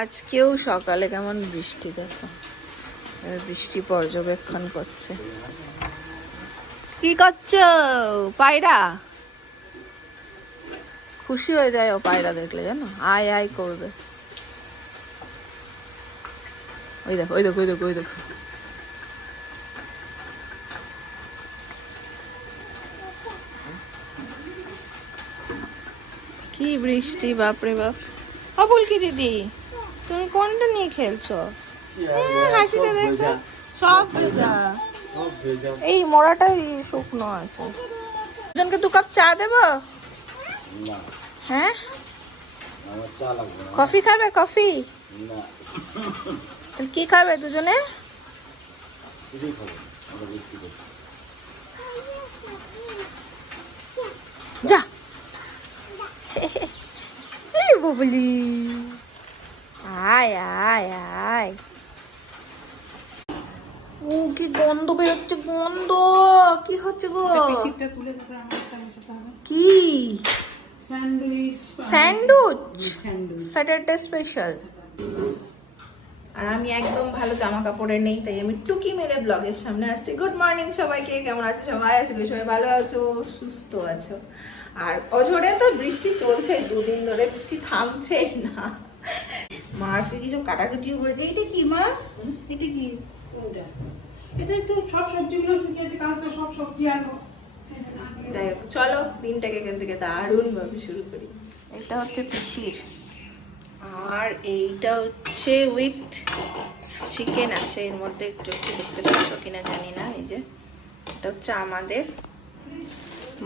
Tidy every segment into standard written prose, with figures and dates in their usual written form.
আজকেও সকালে কেমন বৃষ্টি, দেখো বৃষ্টি পর্যবেক্ষণ করছে। কি করছো পায়রা? খুশি হয়ে যায় ও পায়রা দেখলে, জানো, আয় আয় করবে। ওই দেখো ওই দেখো ওই দেখো ওই দেখো। কি বৃষ্টি, বাপরে বাপ। অবুল কি দিদি, তুমি কোনটা নিয়ে খেলছো? হাসিতে দেখো সব ভেজা, এই মোড়াটাই শুকনো আছে। দুজনকে 2 কাপ চা দেবো? হ্যাঁ, কফি খাবে? কফি কি খাবে দুজনে? যা এই বুবলি, আয় আয় আয়। ও কি গন্ধ বেরোচ্ছে, গন্ধ। কি হচ্ছে গো? কি স্যান্ডউইচ? Saturday special. আর আমি একদম ভালো জামা কাপড়ে নেই, তাই আমি টুকি মেরে ব্লগের সামনে আসছি। গুড মর্নিং সবাইকে, কেমন আছো সবাই? আশা করি সবাই ভালো আছো, সুস্থ আছো। আর অঝরে তো বৃষ্টি চলছে 2 দিন ধরে, বৃষ্টি থামছেই না। মা আজকে কিছু কাটাকুটিও করেছে। এটা কি মা? এটা কি? এটা একটু সব সবজিগুলো শুকিয়েছে, কাল তো সব সবজি আনো। যাই হোক, চলো দিনটাকে এখান থেকে দারুণ ভাবে শুরু করি। এটা হচ্ছে পিসির, আর এইটা হচ্ছে উইথ চিকেন আছে এর মধ্যে, একটু একটু দেখতে পাচ্ছ কিনা জানি না। এই যে এটা হচ্ছে আমাদের।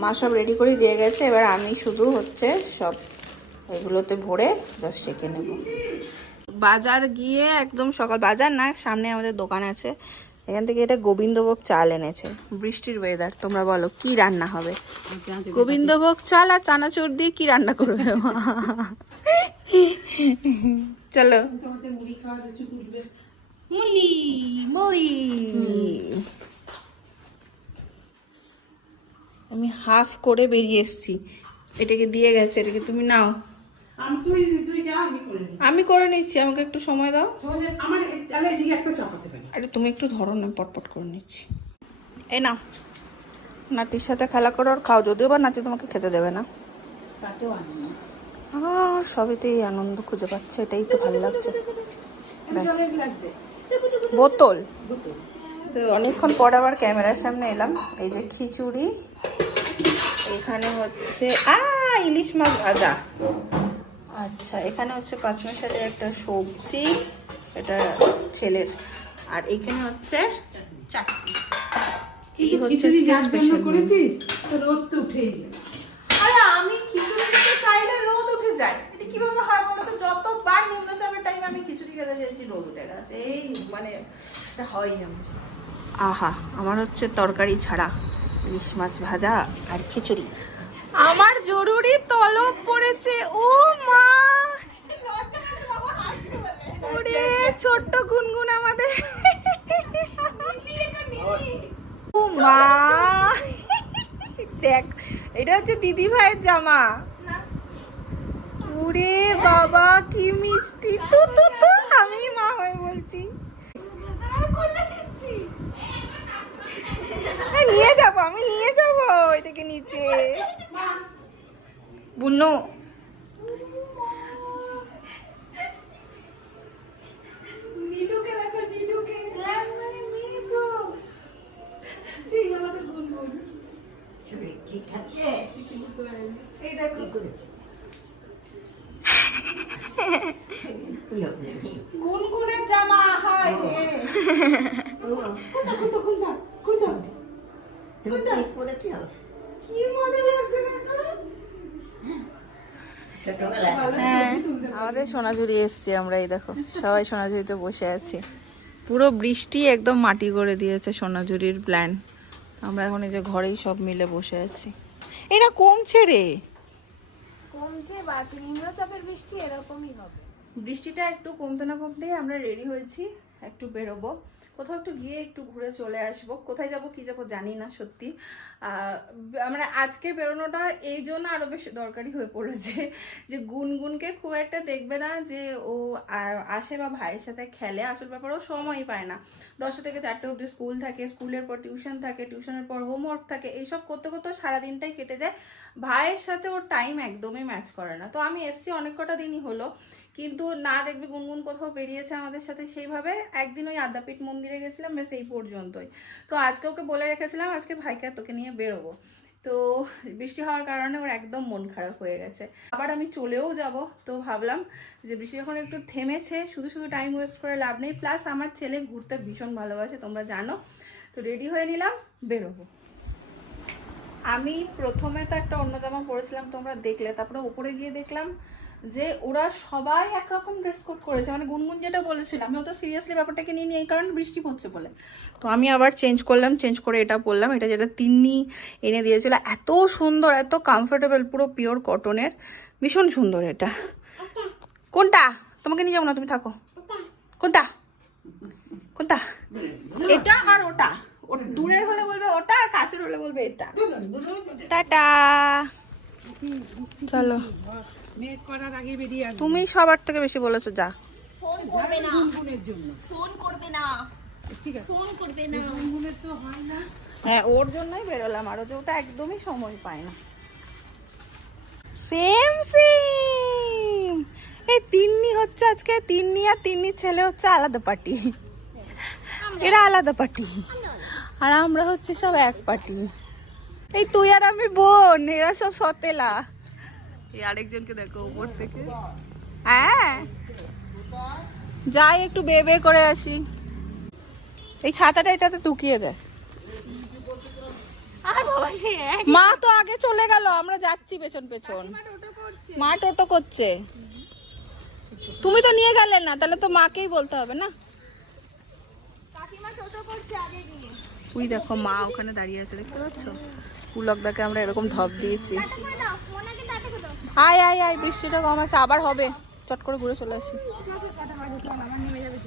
মা সব রেডি করে দিয়ে গেছে, এবার আমি শুধু হচ্ছে সব এগুলোতে ভরে জাস্ট রেখে নেব। বাজার গিয়ে একদম সকাল, বাজার না, সামনে আমাদের দোকান আছে, এখান থেকে এটা গোবিন্দভোগ চাল এনেছে। বৃষ্টির ওয়েদার, তোমরা বলো কি রান্না হবে? গোবিন্দভোগ চাল আর চানাচুর দিয়ে কি রান্না করবে মা? চলো। মুড়ি খাওয়া কিছু করবে। মুড়ি মুড়ি। আমি হাফ করে বেরিয়ে এসেছি, এটাকে দিয়ে গেছে, এটাকে তুমি নাও। আমি করে নিচ্ছি, আমাকে একটু সময় দাও। আরে তুমি একটু ধরো না, পটপট করে নিচ্ছি। এই নাও, নাতির সাথে খেলা করো আর খাও, যদিও বা নাতি তোমাকে খেতে দেবে না। সবেতেই আনন্দ খুঁজে পাচ্ছে, এটাই তো ভালো লাগছে। ব্যাস, বোতল। তো অনেকক্ষণ পর আবার ক্যামেরার সামনে এলাম। এই যে খিচুড়ি, এখানে হচ্ছে ইলিশ মাছ ভাজা। আচ্ছা, এখানে হচ্ছে 5 মাসের একটা সবজি, এটা ছেলের। আর এখানে হচ্ছে চাটনি। এই হচ্ছে স্পেশাল করেছিস, রোদ তো উঠেই গেল। আরে আমি খিচুড়ি খেতে চাইলে রোদ উঠে যায়, এটা কিভাবে হয় বলো তো? যতবার নিম্নচাপের টাইমে আমি খিচুড়ি খেতে চাইছি, রোদ উঠে গেছে। এই মানে এটা হয় না। আহা, আমার হচ্ছে তরকারি ছাড়া ইলিশ মাছ ভাজা আর খিচুড়ি। আমার জরুরি তলব পড়েছে। ও মা, ওরে ছোট্ট গুনগুন আমাদের। ও মা, দেখ, এটা হচ্ছে দিদি ভাইয়ের জামা। ওরে বাবা কি মিষ্টি। তো তো তো আমি মা হয়ে বলছি, নিয়ে যাবো, আমি নিয়ে যাবো এটাকে নিচে। বুনু, গুনগুনের জামা হয়। কি মজা লাগছে দেখো। আমাদের সোনাঝুরি এসছি আমরা, এই দেখো সবাই সোনাঝুরিতে বসে আছি। পুরো বৃষ্টি একদম মাটি করে দিয়েছে সোনাঝুরির প্ল্যান। আমরা এখন এই যে ঘরেই সব মিলে বসে আছি। এটা কমছে রে, কমছে, বাড়ছে, নিম্নচাপের বৃষ্টি এরকমই হবে। বৃষ্টিটা একটু কমতে না কমতেই আমরা রেডি হয়েছি, একটু বেরোবো। কোথাও একটু গিয়ে একটু ঘুরে চলে আসবো। কোথায় যাব কি যাব জানি না সত্যি। মানে আজকে বেরোনোটা এই জন্য আরও বেশি দরকারি হয়ে পড়েছে যে গুনগুনকে খুব একটা দেখবে না যে ও আসে বা ভাইয়ের সাথে খেলে, আসল ব্যাপার ও সময়ই পায় না। 10টা থেকে 4টে অবধি স্কুল থাকে, স্কুলের পর টিউশন থাকে, টিউশনের পর হোমওয়ার্ক থাকে, এইসব করতে করতে সারাদিনটাই কেটে যায়। ভাইয়ের সাথে ওর টাইম একদমই ম্যাচ করে না। তো আমি এসছি অনেক কটা দিনই হলো, কিন্তু না দেখবি গুনগুন কোথাও বেরিয়েছে আমাদের সাথে সেইভাবে। একদিন ওই আদ্যাপীঠ মন্দিরে গেছিলাম, বেশ এই পর্যন্তই। তো আজকে ওকে বলে রেখেছিলাম আজকে ভাইকে তোকে নিয়ে বেরোবো, তো বৃষ্টি হওয়ার কারণে ওর একদম মন খারাপ হয়ে গেছে। আবার আমি চলেও যাব, তো ভাবলাম যে বৃষ্টি যখন একটু থেমেছে শুধু শুধু টাইম ওয়েস্ট করে লাভ নেই। প্লাস আমার ছেলে ঘুরতে ভীষণ ভালোবাসে, তোমরা জানো। তো রেডি হয়ে নিলাম, বেরোবো। আমি প্রথমে তো একটা অন্য জামা পরেছিলাম, তোমরা দেখলে। তারপরে উপরে গিয়ে দেখলাম যে ওরা সবাই একরকম ড্রেস কোড করেছে। মানে গুনগুন যেটা বলেছিল, আমি অত সিরিয়াসলি ব্যাপারটাকে নিয়ে এই কারণে বৃষ্টি পড়ছে বলে। তো আমি আবার চেঞ্জ করলাম, চেঞ্জ করে এটা পরলাম। এটা যেটা তিন্নি এনে দিয়েছিল, এত সুন্দর, এত কমফোর্টেবল, পুরো পিওর কটনের, ভীষণ সুন্দর। এটা কোনটা? তোমাকে নিয়ে যাবো না, তুমি থাকো। কোনটা কোনটা? এটা আর ওটা। দূরের হলে বলবে ওটা, আর কাছের হলে বলবে এটা। টাটা, চলো। মেঘ করার আগে বেরিয়ে আসবে। তুমি সবার থেকে বেশি বলেছো, যা। ফোন করবে না, গুনগুনের জন্য। ফোন করবে না, ঠিক আছে, ফোন করবে না। গুনগুনের তো হয় না। হ্যাঁ, ওর জন্যই বেরোলাম, আরো যে ওটা একদমই সময় পায় না। Same same. এই তিন্নি হচ্ছে আজকে, তিন্নি আর তিন্নির ছেলে হচ্ছে আলাদা পার্টি, এরা আলাদা পার্টি, আর আমরা হচ্ছে সব এক পার্টি। এই তুই আর আমি বোন, এরা সব সতেলা। এই আরেকজনকে দেখো উপর থেকে। হ্যাঁ, যাই একটু বে বে করে আসি। এই ছাতাটা এটাতে টুকিয়ে দেয়। আর বাবা সে মা তো আগে চলে গেল, আমরা যাচ্ছি পেছন পেছন। মা টোটো করছে, তুমি তো নিয়ে গেলে না, তাহলে তো মাকেই বলতে হবে না। কাকিমা টোটো করছে আগে গিয়ে। তুই দেখো মা ওখানে দাঁড়িয়ে আছে, দেখতে পাচ্ছ? পুলকদাকে আমরা এরকম ধপ দিয়েছি। আয় আয় আয়, বৃষ্টিটা কম আছে, আবার হবে, চট করে ঘুরে চলে আসি।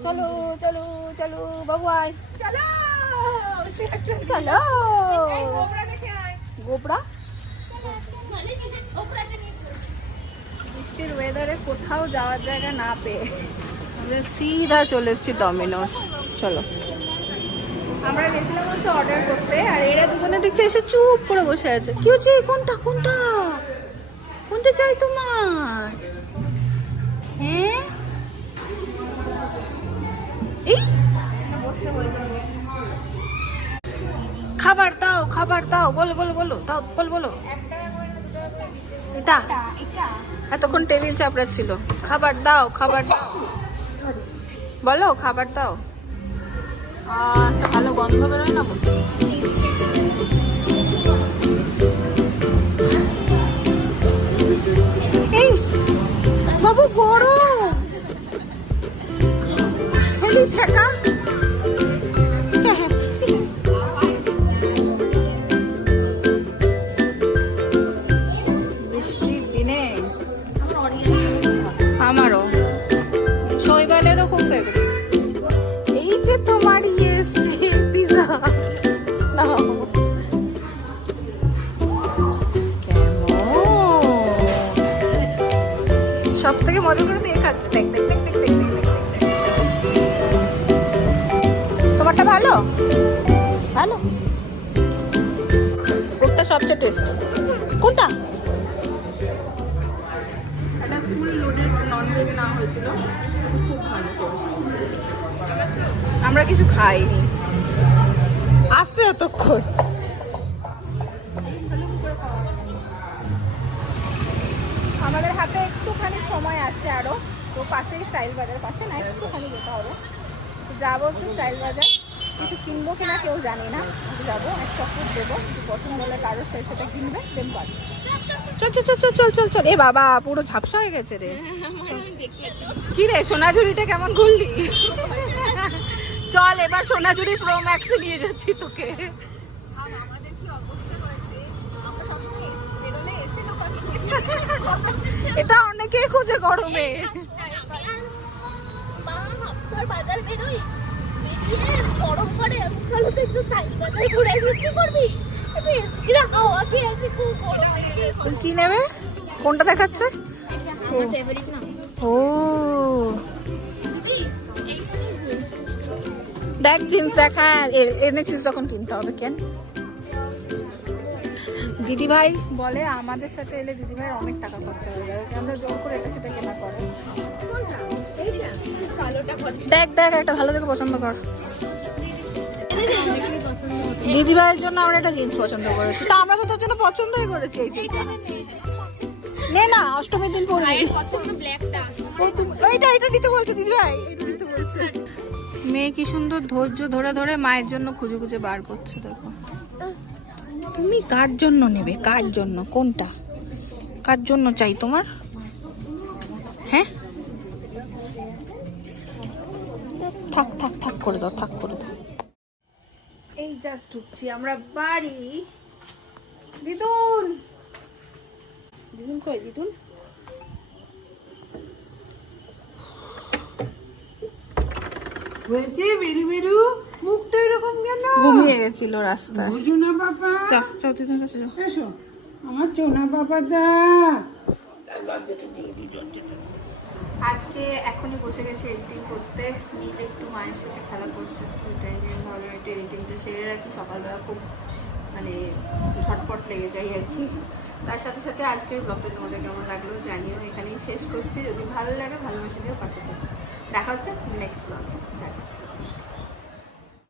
চলো চলো চলো বাবু, আয় চলো চলো। গোবরা বৃষ্টির ওয়েদারে কোথাও যাওয়ার জায়গা না পেয়ে আমরা সিধা চলে এসেছি ডমিনোস। চলো, আমরা গেছিলাম হচ্ছে অর্ডার করতে, আর এরা দুজনে দেখছে এসে চুপ করে বসে আছে। কি হচ্ছে? কোনটা কোনটা কোনটা চাই তোমার? হ্যাঁ, এই খাবার দাও, খাবার দাও, বলো বলো বলো, দাও বলো বলো। এটা এতক্ষণ টেবিল চাপড়াচ্ছিল। খাবার দাও, খাবার দাও, বলো খাবার দাও। একটা ভালো গন্ধ বেরোয় না? এই বাবু বড় খেলি ছাকা। বৃষ্টির দিনে আমারও, শৈবালেরও খুব ফেভারিট। এই যে তোমার পিজা সব থেকে মজা করে দিয়ে খাচ্ছে। দেখ দেখ দেখ দেখ দেখ দেখ। তোমারটা ভালো ভালো, ওটা সবচেয়ে টেস্টি। কোনটা? এটা ফুল লোডেড ননভেজ না হয়েছিল, খুব ভালো। আমরা কিছু খাইনি, আসতে এতক্ষণ। আমাদের হাতে একটুখানি সময় আছে আরো, তো পাশেই স্টাইল বাজার, পাশে না একটুখানি যেতে হবে। তো যাবো একটু স্টাইল বাজার, কিছু কিনবো কিনা কেউ জানি না, যাবো এক চক্কর দেবো, কিছু পছন্দ হলে কারো সেটা কিনবে, দেন বাড়ি। চল চল চল চল চল চল। এ বাবা, পুরো ঝাপসা হয়ে গেছে রে। কি রে, সোনাঝুরিটা কেমন ঘুরলি? চল এবার সোনাঝুরি প্রো ম্যাক্স নিয়ে যাচ্ছি তোকে। এটা অনেকেই খুঁজে গরমে। বাজার বেরোই গরম করে চলো তো একটু সাইকেলে ঘুরে আসতে করবি একটু এসিরা হাওয়া খেয়ে আছে খুব গরম তুমি কি নেবে? কোনটা দেখাচ্ছে? আমার ফেভারিট না ও দেখ জিন্স দেখা এনেছিস যখন কিনতে হবে কেন? দিদি ভাই বলে আমাদের সাথে এলে দিদি ভাইয়ের অনেক টাকা খরচা হয়ে যাবে, আমরা জোর করে এটা সেটা কেনা করে। দেখ দেখ একটা ভালো দেখে পছন্দ কর। দিদি ভাইয়ের জন্য আমরা একটা জিন্স পছন্দ করেছি, তা আমরা তো তোর জন্য পছন্দই করেছি এই জিন্সটা। নে না অষ্টমীর দিন পরবি। পছন্দ ব্ল্যাকটা এইটা এটা নিতে বলছে দিদি ভাই, এটা নিতে বলছে। মেয়ে কি সুন্দর ধৈর্য ধরে ধরে মায়ের জন্য খুঁজে খুঁজে বার করছে। দেখো তুমি কার জন্য নেবে, কার জন্য, কোনটা কার জন্য চাই তোমার? হ্যাঁ থাক থাক থাক করে দাও, থাক করে দাও। এই জাস্ট ঢুকছি আমরা বাড়ি। দিদুন দিদুন কই? দিদুন হয়েছে মেরু মেরু, মুখটা এরকম কেন? ঘুমিয়ে গেছিল রাস্তায়। বুঝো না বাবা, যাও যাও দিদুন কাছে যাও। এসো আমার চোনা বাবাটা। আজকে এখনই বসে গেছি এডিটিং করতে। নীল একটু মায়ের সাথে খেলা করছে, ওই টাইমে ভাবলাম একটু এডিটিংটা সেরে রাখি। সকালবেলা খুব মানে ঝটপট লেগে যায় আর কি। তার সাথে সাথে আজকের ব্লগটা তোমাদের কেমন লাগলো জানিও। এখানেই শেষ করছি। যদি ভালো লাগে ভালোবাসা দিও, পাশে থাকো। দেখা হচ্ছে নেক্সট ব্লগে।